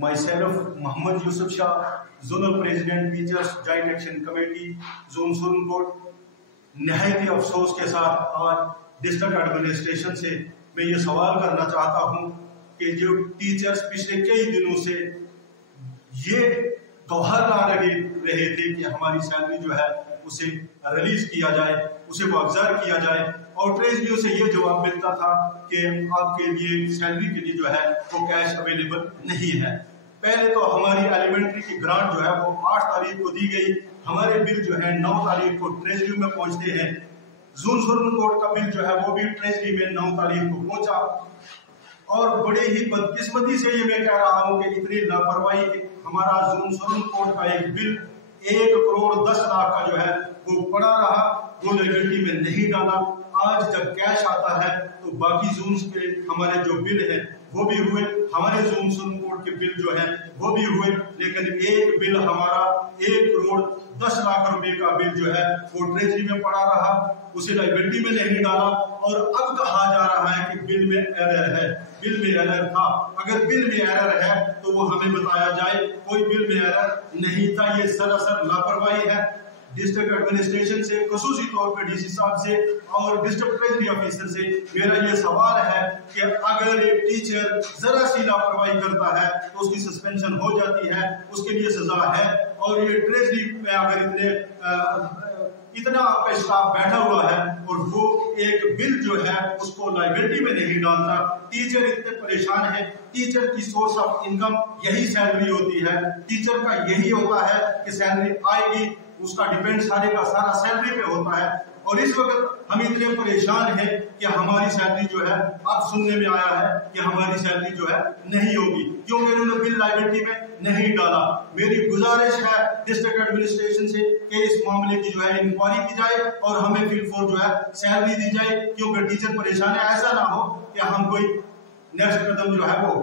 myself, Mohammad Yusuf Shah, Zonal President Teachers Joint Action Committee, Zone Suranpur। नहायत ही अफसोस के साथ आज डिस्ट्रिक्ट एडमिनिस्ट्रेशन से मैं ये सवाल करना चाहता हूँ कि जो टीचर्स पिछले कई दिनों से ये गवाह रहे थे कि हमारी सैलरी जो है उसे रिलीज किया जाए, उसे मुआवजा किया जाए, और ट्रेजरी से ये जवाब मिलता था कि आपके लिए सैलरी के लिए जो है वो कैश अवेलेबल नहीं है। पहले तो हमारी एलिमेंट्री की ग्रांट जो है वो 8 तारीख को दी गई, हमारे बिल जो है 9 तारीख को ट्रेजरी में पहुंचते हैं। जोन सुरनकोट का बिल जो है वो भी ट्रेजरी में 9 तारीख को पहुंचा, और बड़े ही बदकिस्मती से ये मैं कह रहा हूँ कि इतनी लापरवाही, हमारा जोन सुरनकोट का एक बिल 1 करोड़ 10 लाख का जो है वो पड़ा रहा, वो लायबिलिटी में नहीं डाला। आज जब कैश आता है तो बाकी जोन्स के हमारे जो बिल है वो भी हुए, हमारे जोन सुरनकोट के बिल जो है वो भी हुए, लेकिन एक बिल हमारा 1 करोड़ 10 लाख रुपए का बिल जो है वो ट्रेजरी में पड़ा रहा, उसे लायबिलिटी में नहीं डाला। और अब कहा जा रहा है कि बिल में एरर है। बिल में एरर था, अगर बिल में एरर है तो वो हमें बताया जाए। कोई बिल में एरर नहीं था, ये सरासर लापरवाही है डिस्ट्रिक्ट एडमिनिस्ट्रेशन से, खसूसी तौर पर डीसी साहब से और डिस्ट्रिक्ट ट्रेजरी ऑफिसर से। मेरा ये सवाल है कि अगर एक टीचर जरा सी लापरवाही करता है तो उसकी सस्पेंशन हो जाती है, उसके लिए सजा है। और ये ट्रेजरी में अगर इतना आपका स्टाफ बैठा हुआ है और वो एक बिल जो है उसको लायबिलिटी में नहीं डालता, टीचर इतने परेशान है। टीचर की सोर्स ऑफ इनकम यही सैलरी होती है, टीचर का यही होता है कि सैलरी आएगी, उसका डिपेंड सारे का सारा सैलरी पे होता है। और इस वक्त हम इतने परेशान हैं कि हमारी सैलरी जो है, अब सुनने में आया है कि हमारी सैलरी जो है नहीं होगी, क्योंकि उन्होंने बिल लायबिलिटी में नहीं डाला। मेरी गुजारिश है डिस्ट्रिक्ट एडमिनिस्ट्रेशन से कि इस मामले की जो है इंक्वायरी की जाए और हमें फिल फॉर जो है सैलरी दी जाए, क्योंकि टीचर परेशान है। ऐसा ना हो कि हम कोई नेक्स्ट कदम जो है वो